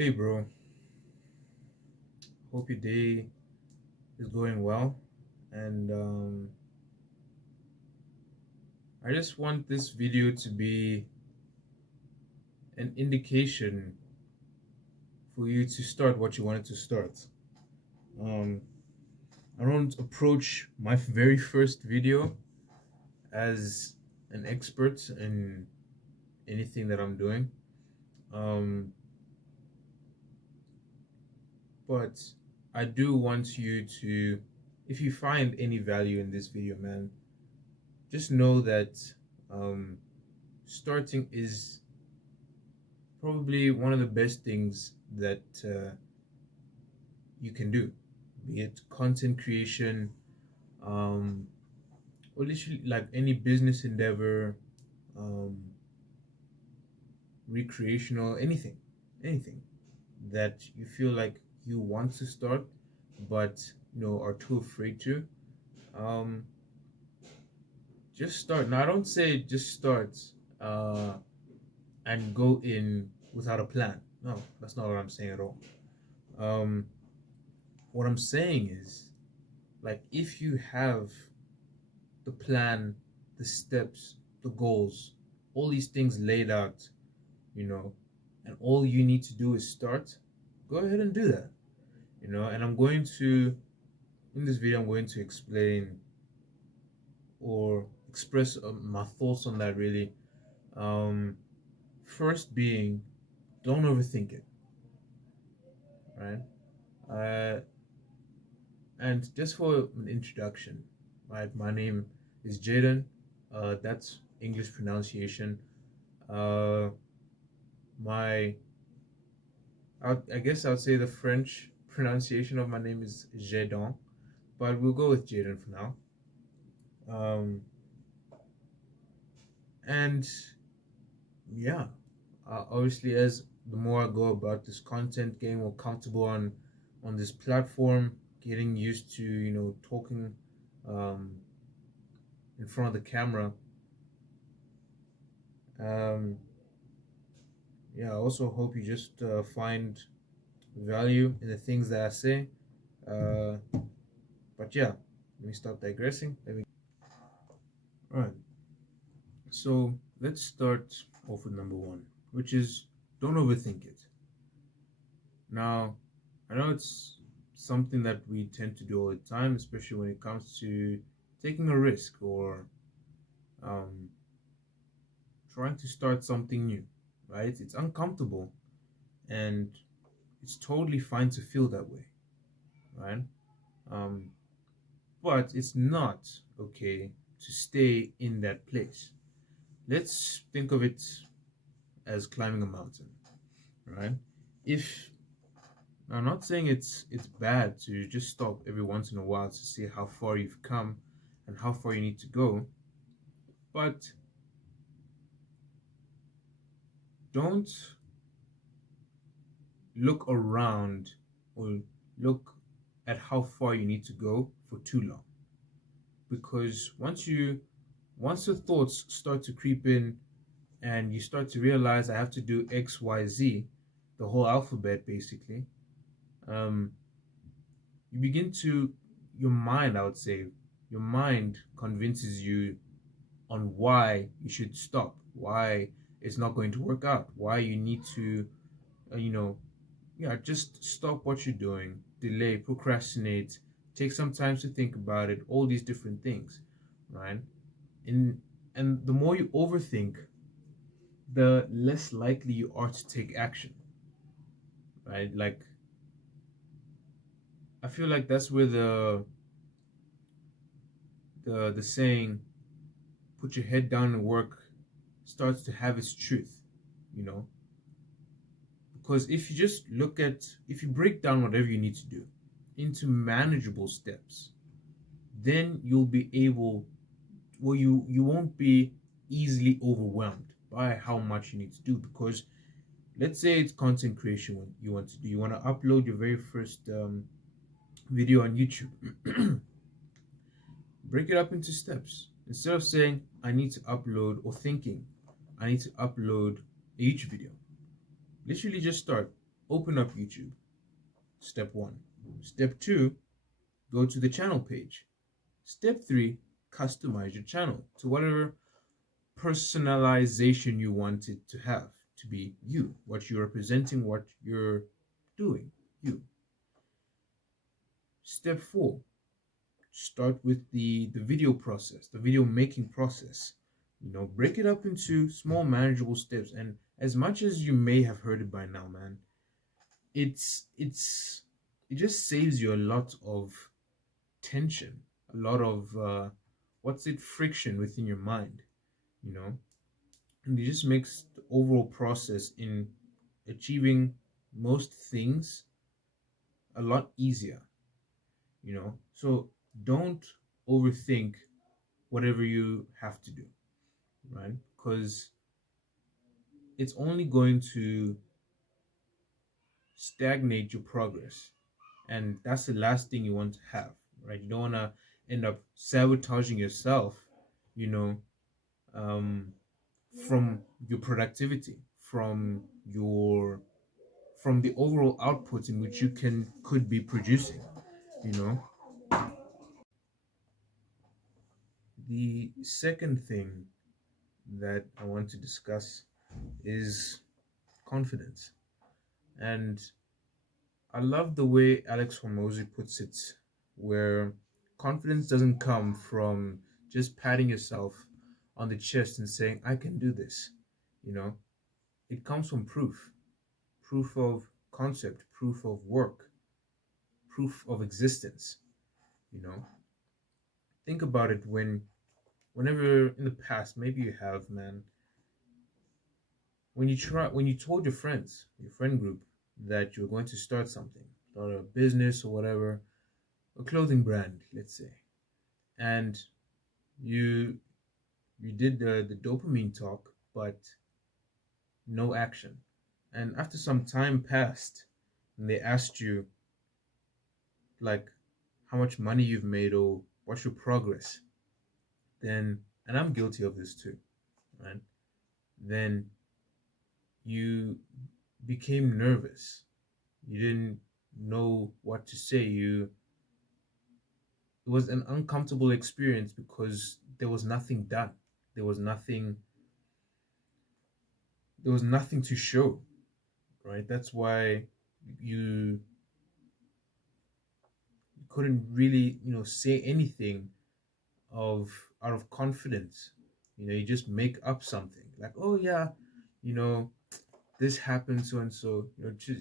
Hey, bro. Hope your day is going well. And I just want this video to be an indication for you to start what you wanted to start. Um, I don't approach my very first video as an expert in anything that I'm doing. Um, but I do want you to, if you find any value in this video, man, just know that um, starting is probably one of the best things that you can do, be it content creation, um, or literally like any business endeavor, um, recreational, anything that you feel like you want to start, but are too afraid to. Um, just start. Now, I don't say just start uh, and go in without a plan. No, that's not what I'm saying at all. Um, what I'm saying is, like, if you have the plan, the steps, the goals, all these things laid out, you know, and all you need to do is start, go ahead and do that, And in this video, I'm going to explain or express my thoughts on that really. Um, First being, don't overthink it, right? Uh, and just for an introduction, right? My name is Jaden. That's English pronunciation. Uh, my I guess I would say the French pronunciation of my name is Jadon, but we'll go with Jaden for now. Um, and yeah, obviously, as the more I go about this content, getting more comfortable on this platform, getting used to talking um, in front of the camera. Um, yeah, I also hope you just find value in the things that I say. Uh, but yeah, let me stop digressing. Let me. All right. So let's start off with number one, which is don't overthink it. Now, I know it's something that we tend to do all the time, especially when it comes to taking a risk or um, trying to start something new, right? It's uncomfortable and it's totally fine to feel that way, right? Um, but it's not okay to stay in that place. Let's think of it as climbing a mountain, right? If I'm not saying it's bad to just stop every once in a while to see how far you've come and how far you need to go, but don't look around or look at how far you need to go for too long. Because once the thoughts start to creep in and you start to realize I have to do X, Y, Z, the whole alphabet basically, um, you begin to your mind, I would say, your mind convinces you on why you should stop, why it's not going to work out, why you need to, uh, you know, yeah, just stop what you're doing, delay, procrastinate, take some time to think about it, all these different things, right? And and the more you overthink, the less likely you are to take action, right? Like I feel like that's where the saying "put your head down and work" starts to have its truth, you know because if you break down whatever you need to do into manageable steps, then you'll be able, well, you won't be easily overwhelmed by how much you need to do. Because let's say it's content creation, what you want to do, you want to upload your very first video on YouTube. Break it up into steps. Instead of saying I need to upload, or thinking I need to upload each video, literally just start. Open up YouTube. Step one. Step two, go to the channel page. Step three, customize your channel to whatever personalization you want it to have, to be you, what you're representing, what you're doing, you. Step four, start with the video process, the video making process. Break it up into small manageable steps. And as much as you may have heard it by now, man, it's it just saves you a lot of tension, a lot of friction within your mind, you know and it just makes the overall process in achieving most things a lot easier. So don't overthink whatever you have to do, right? Because it's only going to stagnate your progress, and that's the last thing you want to have, right? You don't want to end up sabotaging yourself, you know um, from your productivity, from the overall output in which you could be producing. you know the second thing that I want to discuss is confidence. And I love the way Alex Hormozy puts it, where confidence doesn't come from just patting yourself on the chest and saying, I can do this. You know, it comes from proof of concept, proof of work, proof of existence. You know, think about it whenever in the past, maybe you have, man, when you told your friends, your friend group, that you're going to start a business or whatever, a clothing brand, let's say, and you you did the dopamine talk, but no action. And after some time passed, and they asked you, like, how much money you've made or what's your progress, then, and I'm guilty of this too, right? Then you became nervous. You didn't know what to say. It was an uncomfortable experience because there was nothing there was nothing to show, right? That's why you couldn't really, say anything of out of confidence. You just make up something like, oh yeah, you know this happened, so and so,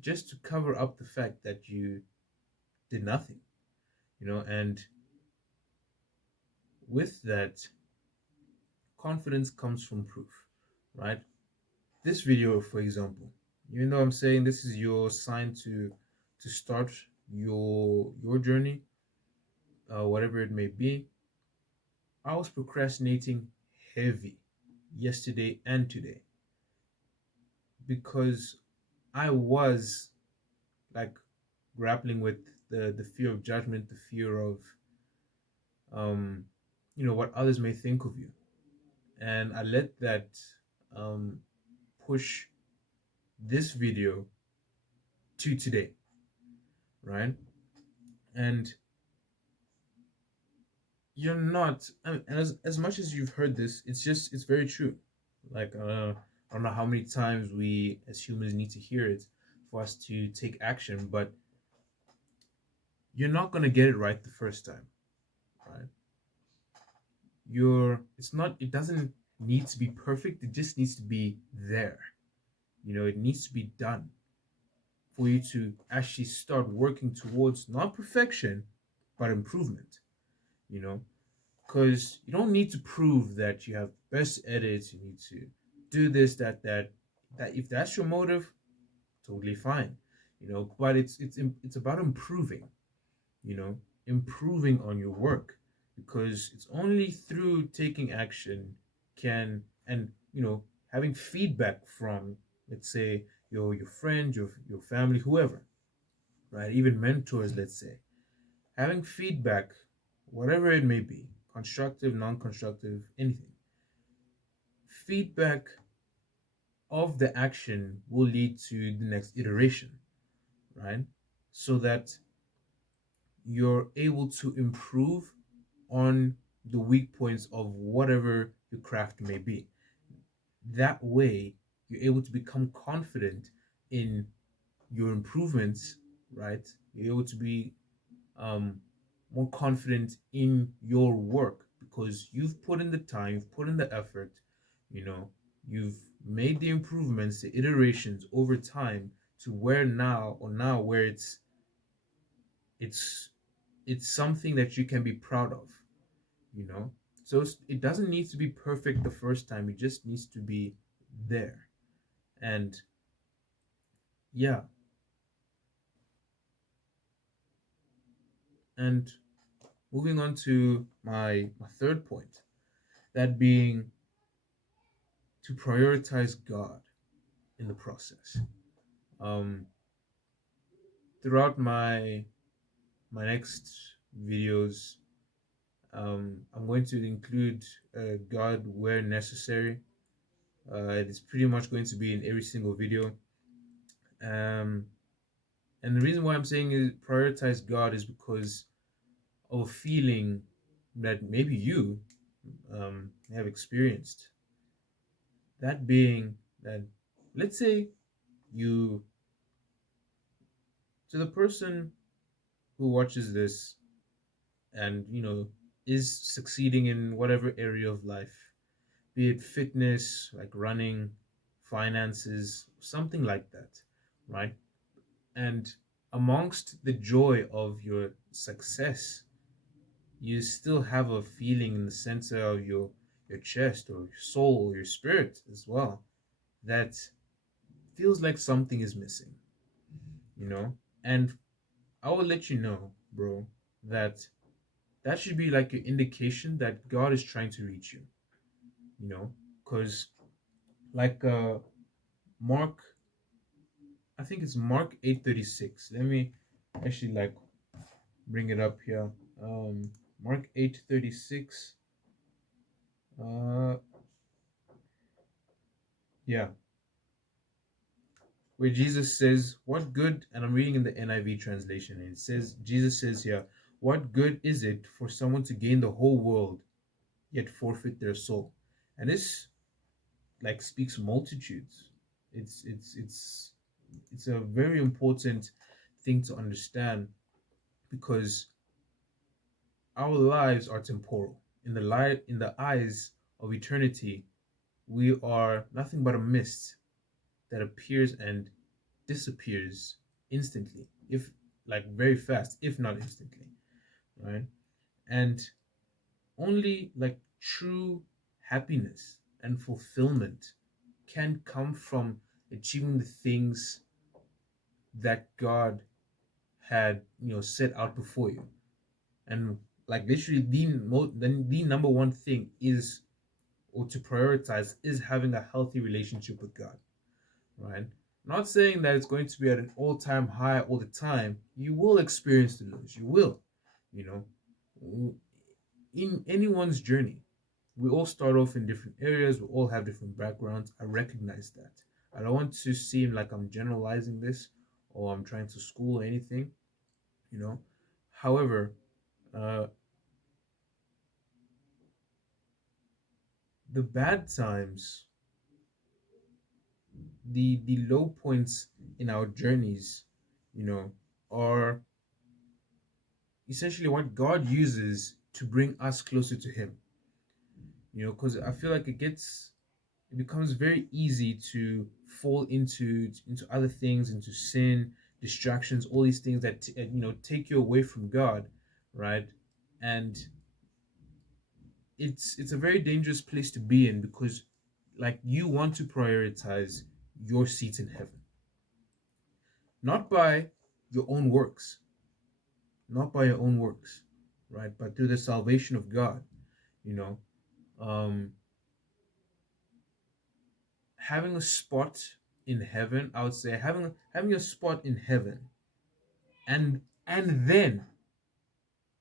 just to cover up the fact that you did nothing. And with that, confidence comes from proof, right? This video, for example, even though I'm saying this is your sign to start your journey, whatever it may be, I was procrastinating heavy yesterday and today because I was, like, grappling with the fear of judgment, the fear of um what others may think of you, and I let that um push this video to today, right? And you're not, and as much as you've heard this, it's very true. Like, I don't know how many times we as humans need to hear it for us to take action, but you're not going to get it right the first time, right? It doesn't need to be perfect. It just needs to be there. It needs to be done for you to actually start working towards not perfection, but improvement. you know because you don't need to prove that you have best edits. You need to do this, that. If that's your motive, totally fine. But it's about improving. You know, improving on your work, because it's only through taking action can and having feedback from, let's say, your friends, your family, whoever, right? Even mentors, let's say, having feedback, whatever it may be, constructive, non-constructive, anything, feedback of the action will lead to the next iteration. right? So that you're able to improve on the weak points of whatever your craft may be. That way, you're able to become confident in your improvements, right? You're able to be um, more confident in your work because you've put in the time, you've put in the effort, you know, you've made the improvements, the iterations over time to where now or now where it's it's something that you can be proud of, you know. So it doesn't need to be perfect the first time, it just needs to be there. And yeah, and moving on to my third point, that being to prioritize God in the process. Um, Throughout my next videos, I'm going to include God where necessary. It's pretty much going to be in every single video. Um, and the reason why I'm saying is prioritize God is because of a feeling that maybe you have experienced. That being that, let's say you, to the person who watches this and is succeeding in whatever area of life, be it fitness, like running, finances, something like that, right? And amongst the joy of your success, you still have a feeling in the center of your chest or your soul or your spirit as well that feels like something is missing, you know? And I will let you know, bro, that that should be like an indication that God is trying to reach you, you know? Because like Mark, I think it's Mark 8:36. Let me actually like bring it up here. Mark 8:36. Uh yeah, where Jesus says, "What good?" And I'm reading in the NIV translation, and it says, Jesus says here, "What good is it for someone to gain the whole world yet forfeit their soul?" And this like speaks multitudes. It's it's a very important thing to understand because our lives are temporal. In the eyes of eternity, we are nothing but a mist that appears and disappears instantly, if like very fast, if not instantly, right? And only like true happiness and fulfillment can come from achieving the things that God had, set out before you. And like literally the number one thing is, or to prioritize, is having a healthy relationship with God, right? Not saying that it's going to be at an all-time high all the time. You will experience the lows. You will, you know, in anyone's journey. We all start off in different areas. We all have different backgrounds. I recognize that. I don't want to seem like I'm generalizing this or I'm trying to school anything, you know. However, uh, the bad times, the low points in our journeys, you know, are essentially what God uses to bring us closer to Him. Because I feel like it becomes very easy to fall into other things, into sin, distractions, all these things that take you away from God, right? And it's a very dangerous place to be in because like you want to prioritize your seat in heaven, not by your own works, not by your own works, right? But through the salvation of God, you know, um, having a spot in heaven. I would say having a spot in heaven, and then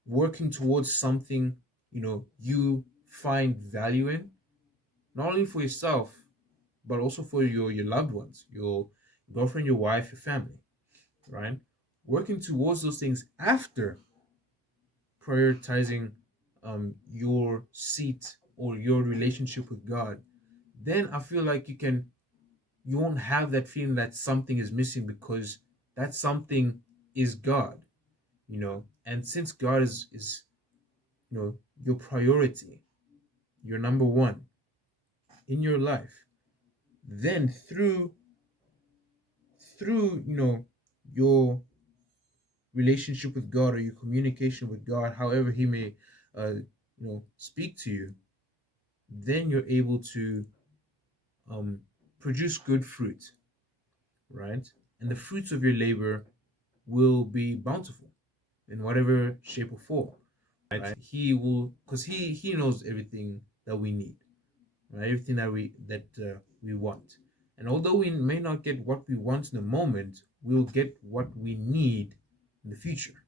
working towards something you find value in, not only for yourself but also for your loved ones, your girlfriend, your wife, your family, right? working towards those things after prioritizing your seat or your relationship with God, then I feel like you won't have that feeling that something is missing, because that something is God, And since God is your priority, your number one in your life, then through your relationship with God, or your communication with God, however He may speak to you, then you're able to um, produce good fruit, right? And the fruits of your labor will be bountiful in whatever shape or form, right? He will, because he knows everything that we need, right? Everything that we want. And although we may not get what we want in the moment, we'll get what we need in the future,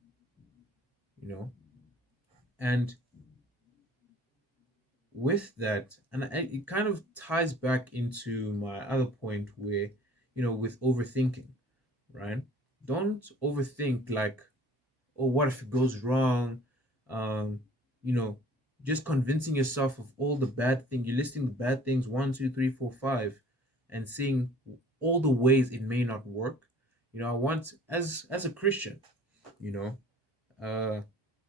you know. And with that, and it kind of ties back into my other point where, with overthinking, right? Don't overthink like, oh, what if it goes wrong? Um, you know, just convincing yourself of all the bad things. You're listing the bad things, one, two, three, four, five, and seeing all the ways it may not work. I want, as a Christian, you know, uh,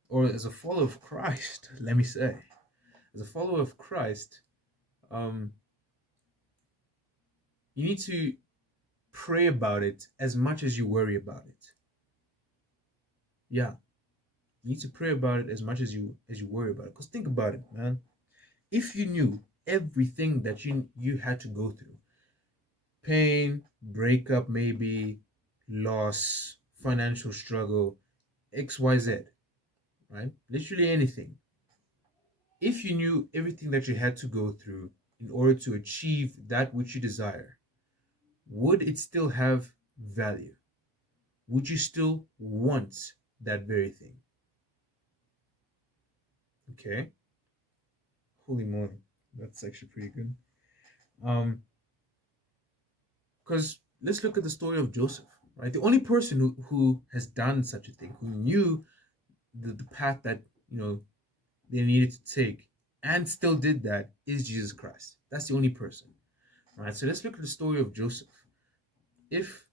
or as a follower of Christ, let me say, as a follower of Christ, um, you need to pray about it as much as you worry about it. Yeah, you need to pray about it as much as you worry about it. Because think about it, man. If you knew everything that you had to go through, pain, breakup, maybe loss, financial struggle, XYZ, right? Literally anything. If you knew everything that you had to go through in order to achieve that which you desire, would it still have value? Would you still want that very thing? Okay. Holy moly. That's actually pretty good. Um, because let's look at the story of Joseph, right? The only person who has done such a thing, who knew the path that they needed to take and still did that, is Jesus Christ. That's the only person. Right. So let's look at the story of Joseph. If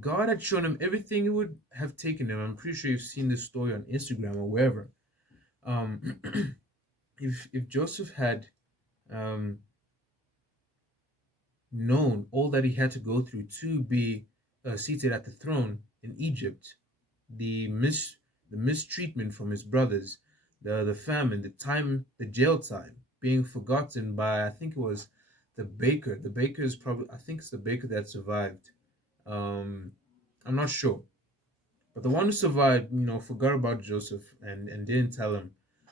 God had shown him everything, he would have taken him. I'm pretty sure you've seen this story on Instagram or wherever. Um, if Joseph had um, known all that he had to go through to be seated at the throne in Egypt, the mistreatment from his brothers, the famine, the jail time, being forgotten by, I think it was the baker. The baker is probably, I think it's the baker that survived. Um, I'm not sure, but the one who survived, forgot about Joseph and didn't tell him,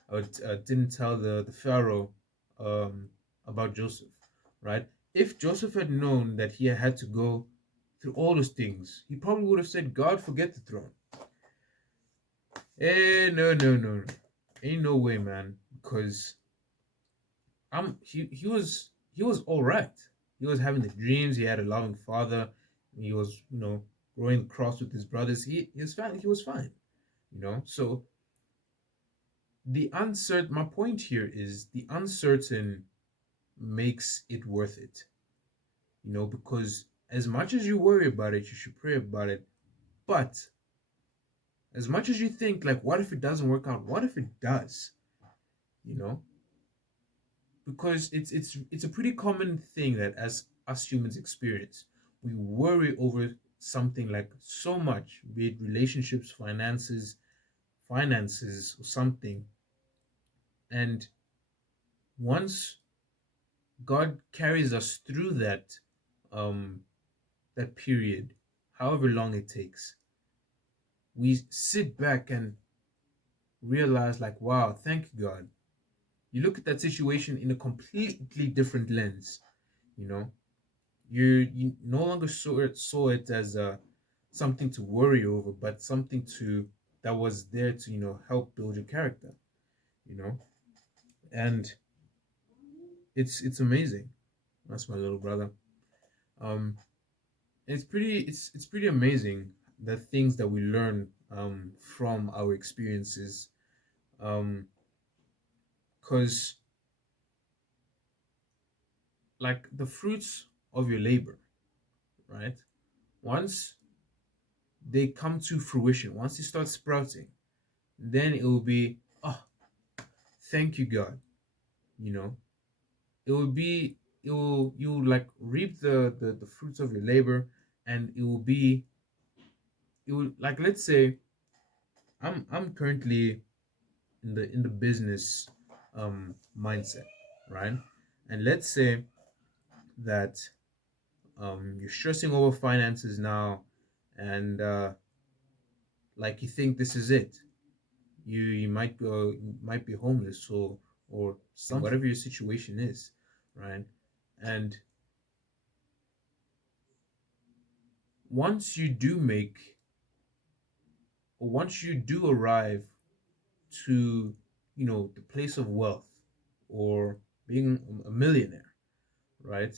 or didn't tell the Pharaoh about Joseph, right? If Joseph had known that he had to go through all those things, he probably would have said, "God, forget the throne." No, no, no, no, ain't no way, man. Because he was all right. He was having the dreams. He had a loving father. He was, growing across with his brothers. He was fine. He was fine. So the uncertain. My point here is the uncertain makes it worth it. Because as much as you worry about it, you should pray about it. But as much as you think, like, what if it doesn't work out? What if it does? You know, because it's a pretty common thing that as us humans experience. We worry over something like so much, be it relationships, finances or something. And once God carries us through um that period, however long it takes, we sit back and realize, like, wow, thank you, God. You look at that situation in a completely different lens. you know you no longer saw it as something to worry over, but something to that was there to help build your character. You know, and it's amazing. That's my little brother. Um, it's pretty amazing the things that we learn from our experiences. Because like the fruits of your labor, right? Once they come to fruition, once they start sprouting, then it will be, oh, thank you, God. You know, it will be, it will, you will like reap the fruits of your labor, and it will be, it will, like, let's say I'm currently in the business mindset, right? And let's say that you're stressing over finances now, and like you think this is it. You might go, you might be homeless, or something, whatever your situation is, right? And once you do make, or once you do arrive to, the place of wealth, or being a millionaire, right?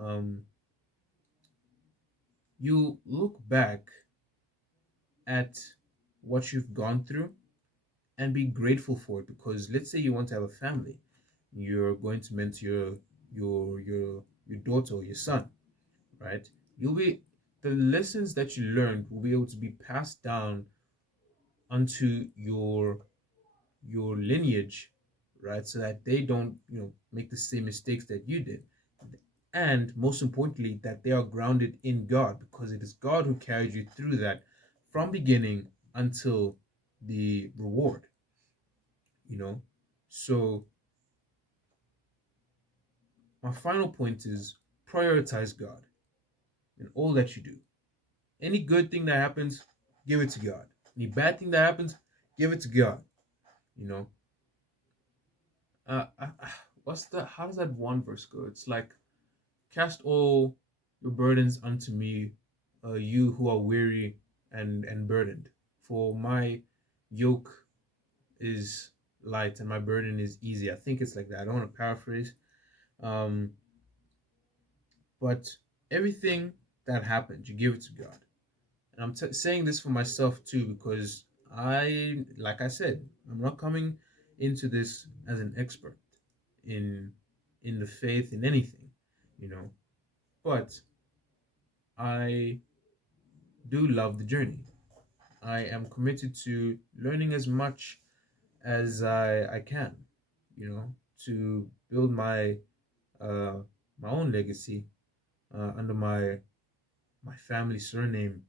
um you look back at what you've gone through and be grateful for it, because let's say you want to have a family, you're going to mentor your daughter or your son, right? You'll be, the lessons that you learned will be able to be passed down onto your lineage, right? So that they don't, make the same mistakes that you did. And most importantly, that they are grounded in God, because it is God who carried you through that from beginning until the reward, you know? So my final point is prioritize God in all that you do. Any good thing that happens, give it to God. Any bad thing that happens, give it to God. You know, uh, uh, uh, what's the? How does that one verse go? It's like, cast all your burdens unto me, you who are weary and burdened. For my yoke is light and my burden is easy. I think it's like that. I don't want to paraphrase. Um, but everything that happens, you give it to God. And I'm saying this for myself too, because like I said, I'm not coming into this as an expert in the faith, in anything, you know. But I do love the journey. I am committed to learning as much as I can, to build uh, my own legacy under my family surname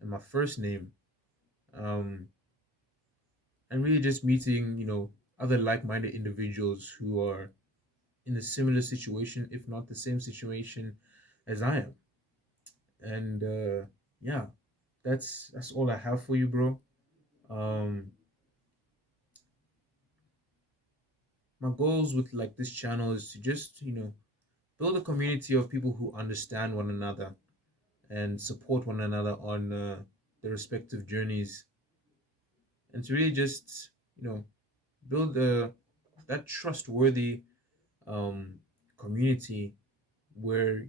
and my first name, um, and really just meeting, other like-minded individuals who are in a similar situation, if not the same situation as I am. And yeah, that's all I have for you, bro. Um, my goals with like this channel is to just, build a community of people who understand one another and support one another on their respective journeys, and to really just, build that trustworthy um, community where,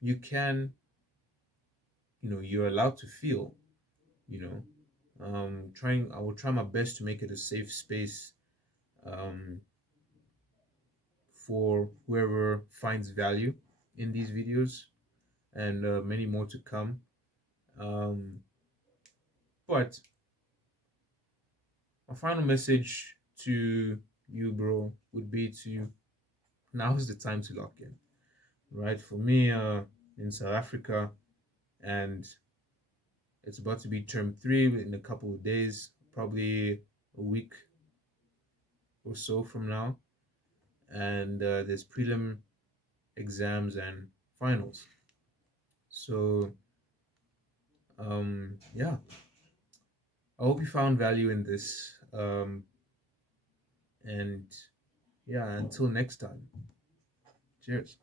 you can, you're allowed to feel, you know trying I will try my best to make it a safe space um, for whoever finds value in these videos, and many more to come. um, but my final message to you, bro, would be to, now is the time to lock in, right? For me, in South Africa, and it's about to be term three in a couple of days, probably a week or so from now. And there's prelim exams and finals. So, yeah, I hope you found value in this. And yeah, until next time, cheers.